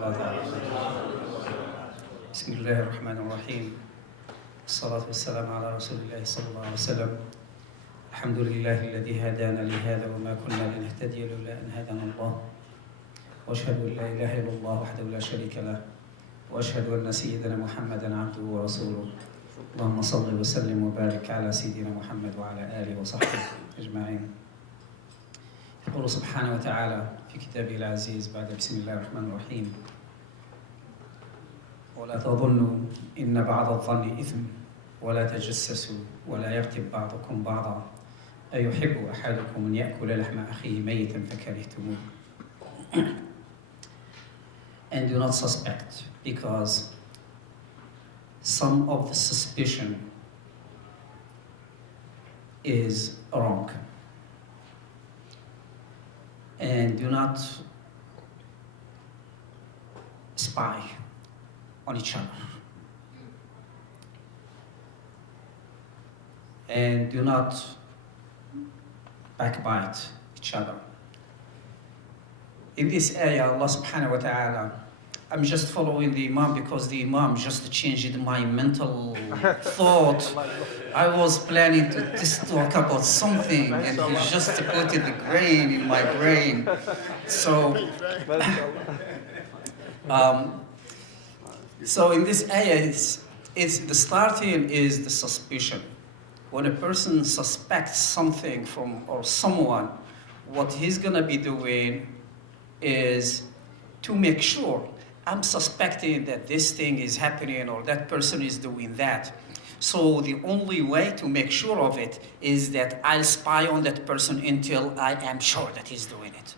الله تعالى. بسم الله الرحمن الرحيم. الصلاة والسلام على رسول الله صلى الله عليه وسلم. الحمد لله الذي هدانا لهذا وما كنا لنهتدي لولا أن هدانا الله. وأشهد أن لا إله إلا الله وحده لا شريك له. وأشهد أن سيدنا محمدا عبده ورسوله. اللهم صل وسلم وبارك على سيدنا محمد وعلى آله وصحبه أجمعين. يقول سبحانه وتعالى في كتابه العزيز بعد بسم الله الرحمن الرحيم: ولا تظنوا إن بعض الظن إثم ولا تجسسوا ولا يغتب بعضكم بعضا أيحب أحدكم أن يأكل لحم أخيه ميتا فكرهتموه. And do not suspect, because some of the suspicion is wrong. And do not spy on each other. And do not backbite each other. In this ayah, Allah subhanahu wa ta'ala, I'm just following the Imam because the Imam just changed my mental thought. I was planning to just talk about something and he just put the grain in my brain. So, so in this ayah, it's the starting is the suspicion. When a person suspects something from or someone, what he's gonna be doing is to make sure, I'm suspecting that this thing is happening or that person is doing that. So the only way to make sure of it is that I'll spy on that person until I am sure that he's doing it.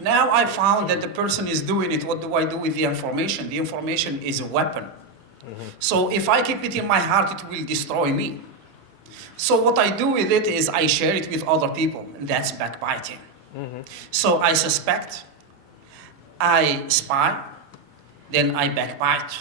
Now I found that the person is doing it. What do I do with the information? The information is a weapon. So if I keep it in my heart, it will destroy me. So what I do with it is I share it with other people, and that's backbiting. So I suspect, I spy, then I backbite.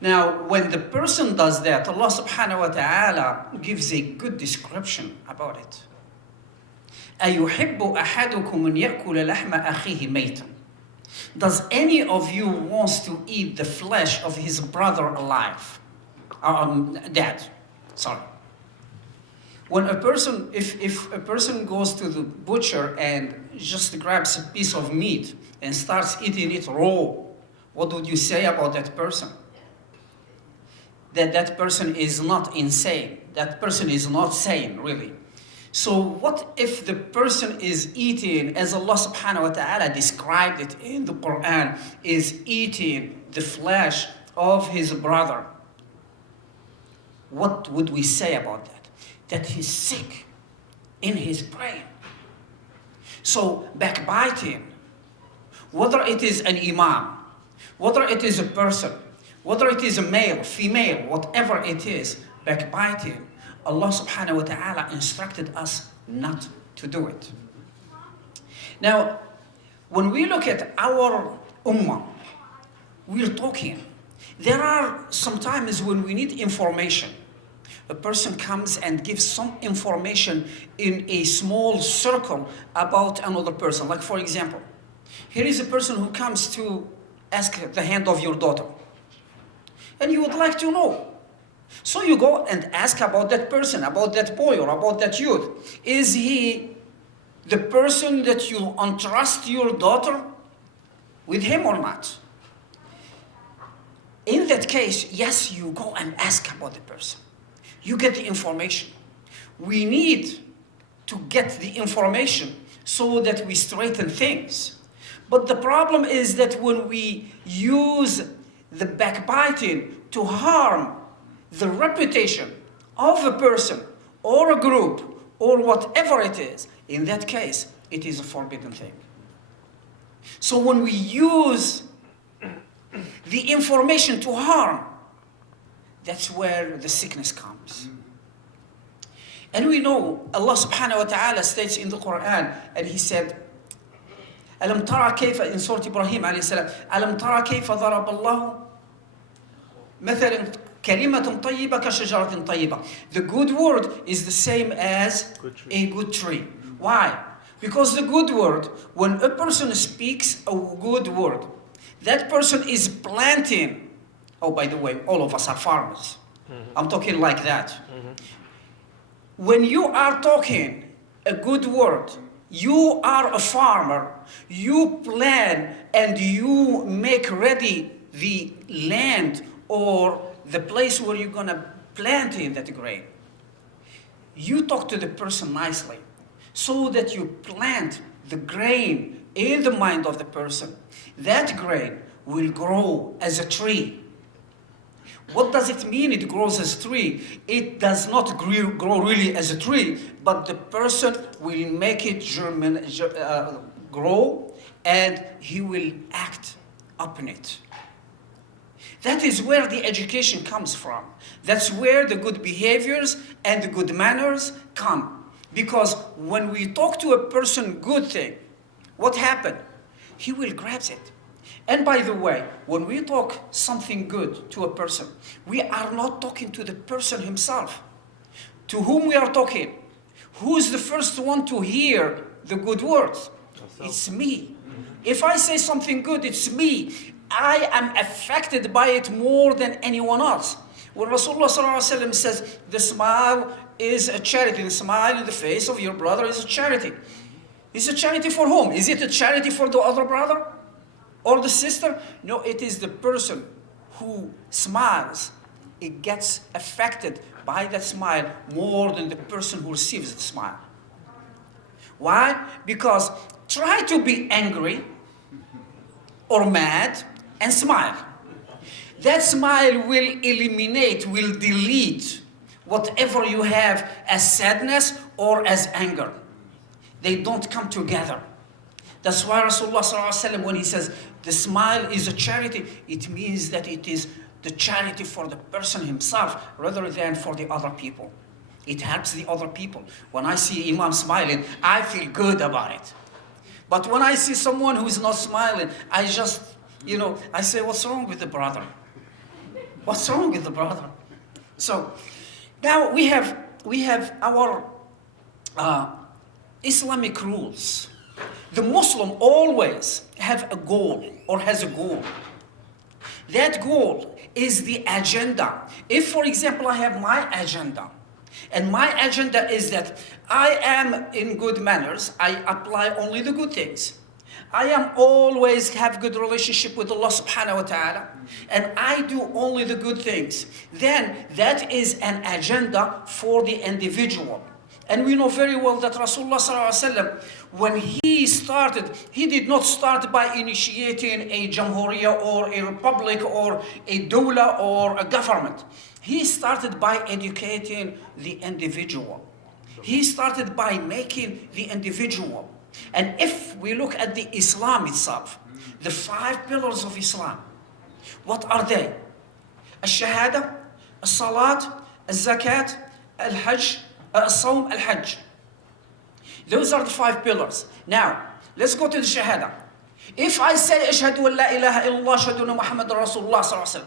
Now, when the person does that, Allah subhanahu wa ta'ala gives a good description about it. أَيُحِبُّ أَحَدُكُمْ أَنْ يَأْكُلَ لَحْمَ أَخِيهِ مَيْتًا. Does any of you wants to eat the flesh of his brother alive? Dead. Sorry. When a person, if a person goes to the butcher and just grabs a piece of meat and starts eating it raw, what would you say about that person? That person is not insane. That person is not sane, really. So what if the person is eating, as Allah subhanahu wa ta'ala described it in the Quran, is eating the flesh of his brother? What would we say about that? That he's sick in his brain. So backbiting, whether it is an imam, whether it is a person, whether it is a male, female, whatever it is, backbiting, Allah subhanahu wa ta'ala instructed us not to do it. Now, when we look at our ummah, we're talking. There are some times when we need information. A person comes and gives some information in a small circle about another person. Like for example, here is a person who comes to ask the hand of your daughter. And you would like to know. So you go and ask about that person, about that boy or about that youth. Is he the person that you entrust your daughter with him or not? In that case, yes, you go and ask about the person. You get the information. We need to get the information so that we straighten things. But the problem is that when we use the backbiting to harm the reputation of a person or a group or whatever it is, in that case, it is a forbidden thing. So when we use the information to harm, that's where the sickness comes. And we know Allah subhanahu wa ta'ala states in the Quran, and he said, أَلَمْ تَرَى كَيْفَ in Surah Ibrahim alayhi salam, أَلَمْ تَرَى كَيْفَ ضَرَبَ اللَّهُ مَثَلًا كَلِمَةٌ طَيِّبَةٌ كَشَجَرَةٍ طَيِّبَةٍ. The good word is the same as a good tree. Why? Because the good word, when a person speaks a good word, That person is planting. Oh, by the way, all of us are farmers. I'm talking like that. When you are talking a good word, you are a farmer, you plan and you make ready the land or the place where you're going to plant in that grain. You talk to the person nicely so that you plant the grain in the mind of the person. That grain will grow as a tree. What does it mean it grows as a tree? It does not grow really as a tree, but the person will make it grow and he will act upon it. That is where the education comes from. That's where the good behaviors and the good manners come. Because when we talk to a person good thing, what happened? He will grasp it. And by the way, when we talk something good to a person, we are not talking to the person himself. To whom we are talking? Who is the first one to hear the good words? It's me. If I say something good, it's me. I am affected by it more than anyone else. When Rasulullah ﷺ says, the smile is a charity, the smile in the face of your brother is a charity. It's a charity for whom? Is it a charity for the other brother? Or the sister? No, it is the person who smiles. It gets affected by that smile more than the person who receives the smile. Why? Because try to be angry or mad and smile. That smile will eliminate, will delete whatever you have as sadness or as anger. They don't come together. That's why Rasulullah ﷺ, when he says the smile is a charity, it means that it is the charity for the person himself rather than for the other people. It helps the other people. When I see Imam smiling, I feel good about it. But when I see someone who is not smiling, I just, I say, what's wrong with the brother? What's wrong with the brother? So now we have our Islamic rules. The Muslim always have a goal or has a goal. That goal is the agenda. If, for example, I have my agenda, and my agenda is that I am in good manners, I apply only the good things. I am always have good relationship with Allah subhanahu wa ta'ala, and I do only the good things. Then that is an agenda for the individual. And we know very well that Rasulullah sallallahu alaihi wasallam, when he started, he did not start by initiating a jamhuriya or a republic or a dawla or a government. He started by educating the individual. He started by making the individual. And if we look at the Islam itself, the 5 pillars of Islam, what are they? Al-Shahada, Al-Salat, Al-Zakat, Al-Hajj, Al-Sawm, Al-Hajj. Those are the 5 pillars. Now, let's go to the Shahada. If I say, Ashhadu an la ilaha illallah, Ashhadu anna Muhammadan Rasulullah sallallahu alaihi wasallam,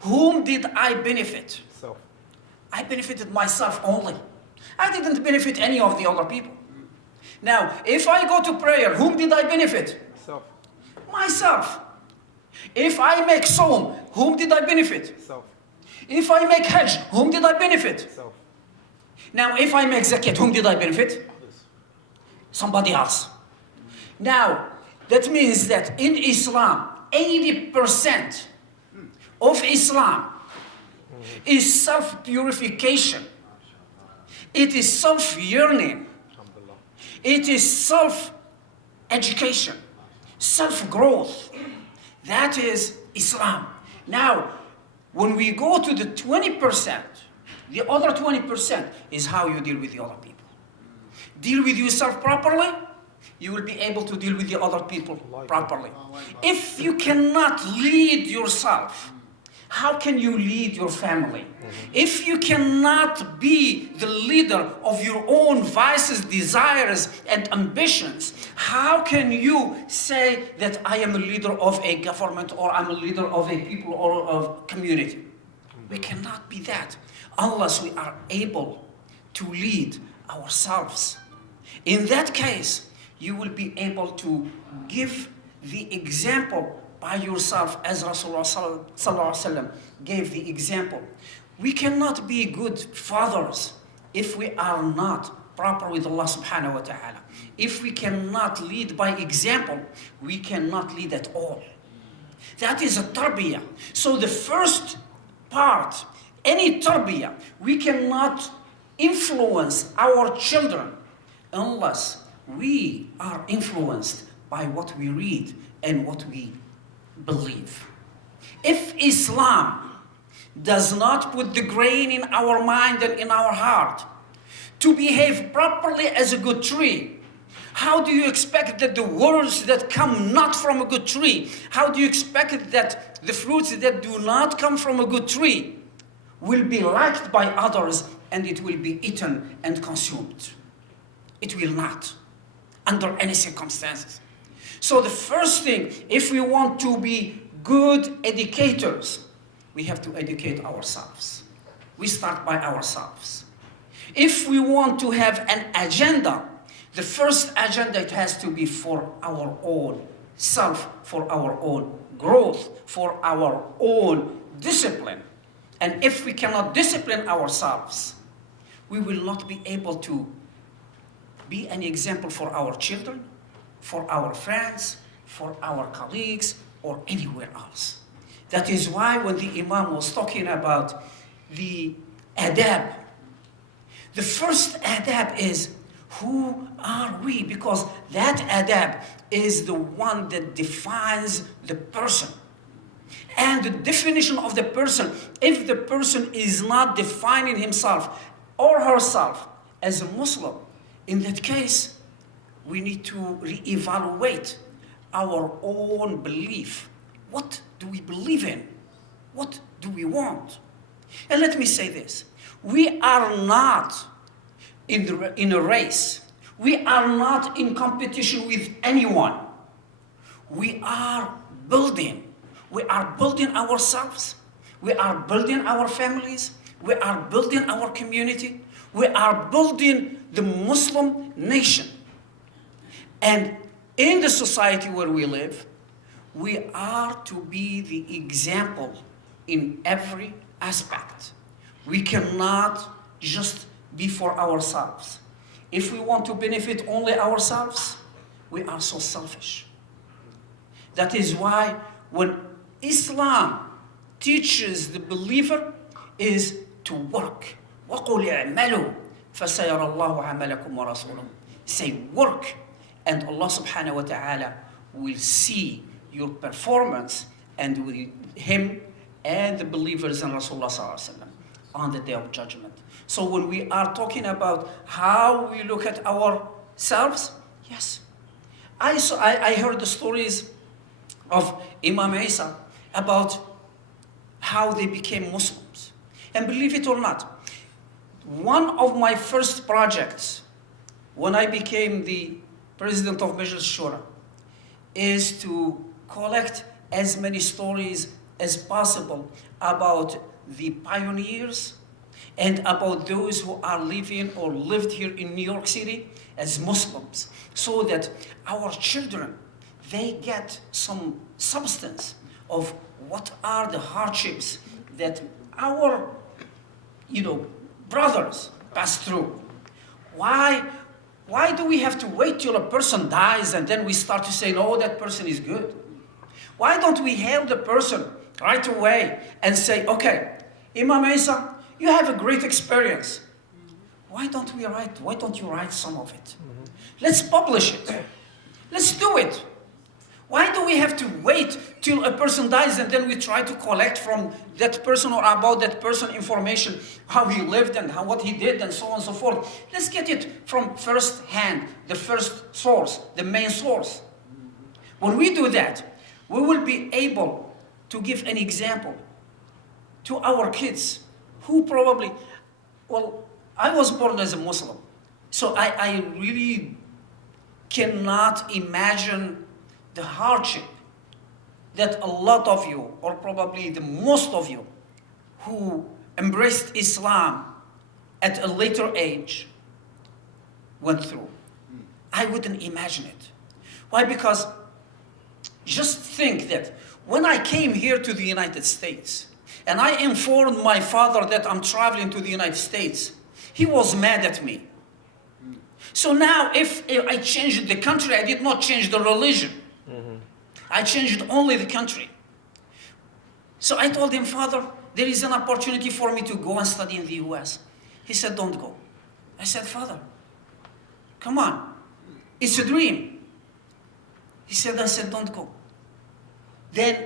whom did I benefit? Self. I benefited myself only. I didn't benefit any of the other people. Now, if I go to prayer, whom did I benefit? Self. Myself. If I make Sawm, whom did I benefit? Self. If I make Hajj, whom did I benefit? Self. Now, if I make Zakat, whom did I benefit? Others. Somebody else. Now, that means that in Islam, 80% of Islam is self-purification. It is self-yearning. It is self-education, self-growth. That is Islam. Now, when we go to the 20%, the other 20% is how you deal with the other people. Deal with yourself properly, you will be able to deal with the other people properly. If you cannot lead yourself, how can you lead your family? If you cannot be the leader of your own vices, desires, and ambitions, how can you say that I am a leader of a government or I'm a leader of a people or of a community? We cannot be that unless we are able to lead ourselves. In that case, you will be able to give the example by yourself, as Rasulullah sallallahu alaihi wasallam gave the example. We cannot be good fathers if we are not proper with Allah subhanahu wa ta'ala. If we cannot lead by example, we cannot lead at all. That is a tarbiyah. So the first part, any tarbiyah, we cannot influence our children unless we are influenced by what we read and what we believe. If Islam does not put the grain in our mind and in our heart to behave properly as a good tree, how do you expect that the words that come not from a good tree, how do you expect that the fruits that do not come from a good tree will be liked by others and it will be eaten and consumed? It will not, under any circumstances. So the first thing, if we want to be good educators, we have to educate ourselves. We start by ourselves. If we want to have an agenda, the first agenda, it has to be for our own self, for our own growth, for our own discipline. And if we cannot discipline ourselves, we will not be able to be an example for our children, for our friends, for our colleagues, or anywhere else. That is why when the Imam was talking about the adab, the first adab is, who are we? Because that adab is the one that defines the person. And the definition of the person, if the person is not defining himself or herself as a Muslim, in that case, we need to reevaluate our own belief. What do we believe in? What do we want? And let me say this. We are not in a race. We are not in competition with anyone. We are building. We are building ourselves. We are building our families. We are building our community. We are building the Muslim nation. And in the society where we live, we are to be the example in every aspect. We cannot just be for ourselves. If we want to benefit only ourselves, we are so selfish. That is why when Islam teaches the believer is to work. وَقُلْ اعْمَلُوا فَسَيَرَ اللَّهُ عَمَلَكُمْ وَرَسُولُهُ. Say work, and Allah subhanahu wa ta'ala will see your performance, and with Him and the believers in Rasulullah sallallahu alaihi wasallam on the Day of Judgment. So when we are talking about how we look at ourselves, yes. I heard the stories of Imam Isa about how they became Muslims. And believe it or not, one of my first projects when I became the president of Majlish Shura is to collect as many stories as possible about the pioneers and about those who are living or lived here in New York City as Muslims, so that our children, they get some substance of what are the hardships that our, brothers pass through. Why do we have to wait till a person dies and then we start to say, no, that person is good? Why don't we hail the person right away and say, okay, Imam Isa, you have a great experience. Why don't you write some of it? Let's publish it. Let's do it. Why do we have to wait till a person dies and then we try to collect from that person or about that person information, how he lived and what he did and so on and so forth? Let's get it from first hand, the first source, the main source. When we do that, we will be able to give an example to our kids who probably, I was born as a Muslim, so I really cannot imagine the hardship that a lot of you, or probably the most of you, who embraced Islam at a later age went through. I wouldn't imagine it. Why? Because just think that When I came here to the United States, and I informed my father that I'm traveling to the United States, he was mad at me. So now, if I changed the country, I did not change the religion. I changed only the country. So I told him, Father, there is an opportunity for me to go and study in the US. He said, don't go. I said, Father, come on. It's a dream. I said, don't go. Then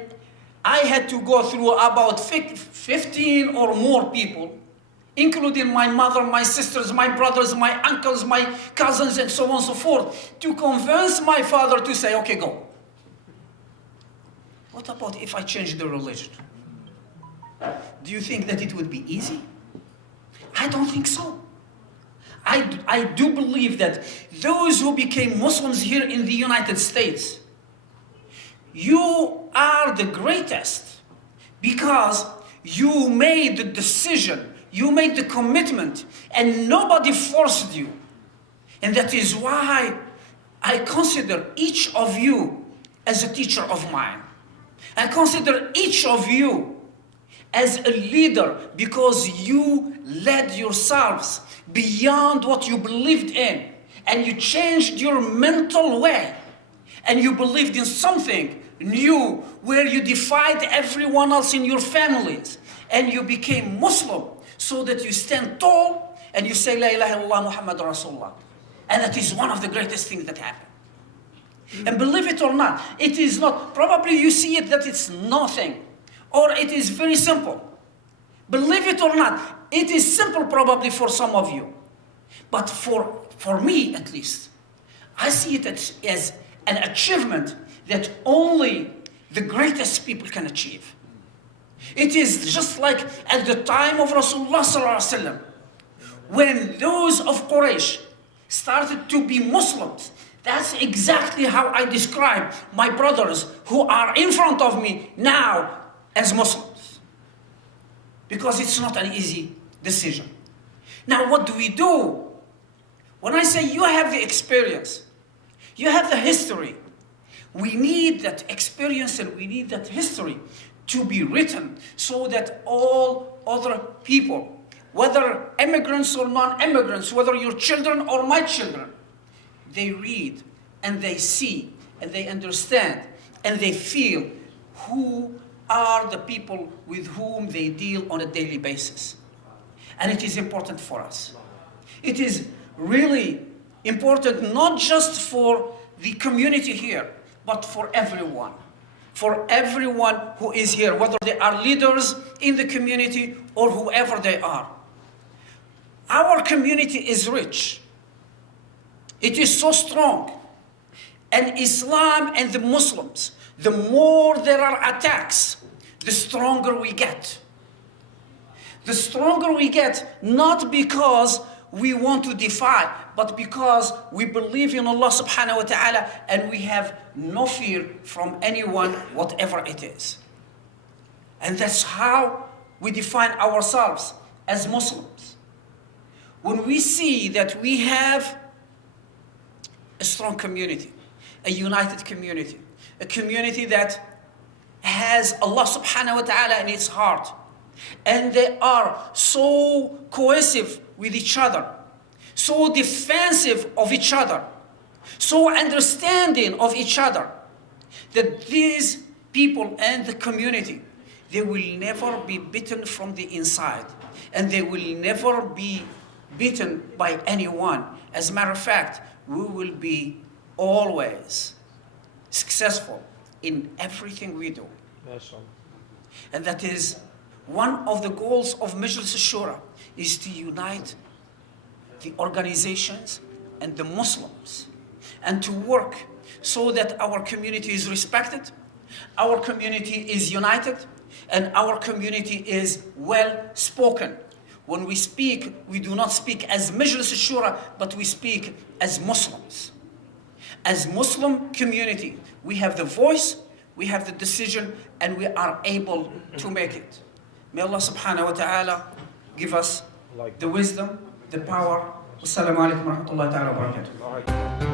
I had to go through about 15 or more people, including my mother, my sisters, my brothers, my uncles, my cousins, and so on and so forth, to convince my father to say, okay, go. What about if I change the religion? Do you think that it would be easy? I don't think so. I do believe that those who became Muslims here in the United States, you are the greatest because you made the decision, you made the commitment, and nobody forced you. And that is why I consider each of you as a teacher of mine. I consider each of you as a leader because you led yourselves beyond what you believed in, and you changed your mental way, and you believed in something new where you defied everyone else in your families, and you became Muslim so that you stand tall and you say La ilaha illallah Muhammad Rasulullah. And that is one of the greatest things that happened. And believe it or not, it is not, probably you see it that it's nothing, or it is very simple. Believe it or not, it is simple probably for some of you. But for me at least, I see it as an achievement that only the greatest people can achieve. It is just like at the time of Rasulullah sallallahu alaihi wasallam, when those of Quraysh started to be Muslims. That's exactly how I describe my brothers who are in front of me now as Muslims. Because it's not an easy decision. Now what do we do? When I say you have the experience, you have the history, we need that experience and we need that history to be written so that all other people, whether immigrants or non-immigrants, whether your children or my children, they read and they see and they understand and they feel who are the people with whom they deal on a daily basis. And it is important for us. It is really important not just for the community here, but for everyone. For everyone who is here, whether they are leaders in the community or whoever they are. Our community is rich. It is so strong. And Islam and the Muslims, the more there are attacks, the stronger we get. The stronger we get, not because we want to defy, but because we believe in Allah subhanahu wa ta'ala and we have no fear from anyone, whatever it is. And that's how we define ourselves as Muslims. When we see that we have a strong community, a united community, a community that has Allah subhanahu wa ta'ala in its heart, and they are so cohesive with each other, so defensive of each other, so understanding of each other, that these people and the community, they will never be beaten from the inside, and they will never be beaten by anyone. As a matter of fact, we will be always successful in everything we do. And that is one of the goals of Majlish Shura, is to unite the organizations and the Muslims and to work so that our community is respected, our community is united, and our community is well spoken. When we speak, we do not speak as Majlish Shura, but we speak as Muslims. As Muslim community, we have the voice, we have the decision, and we are able to make it. May Allah subhanahu wa ta'ala give us the wisdom, the power. Wassalamu alaikum wa rahmatullahi wa barakatuh.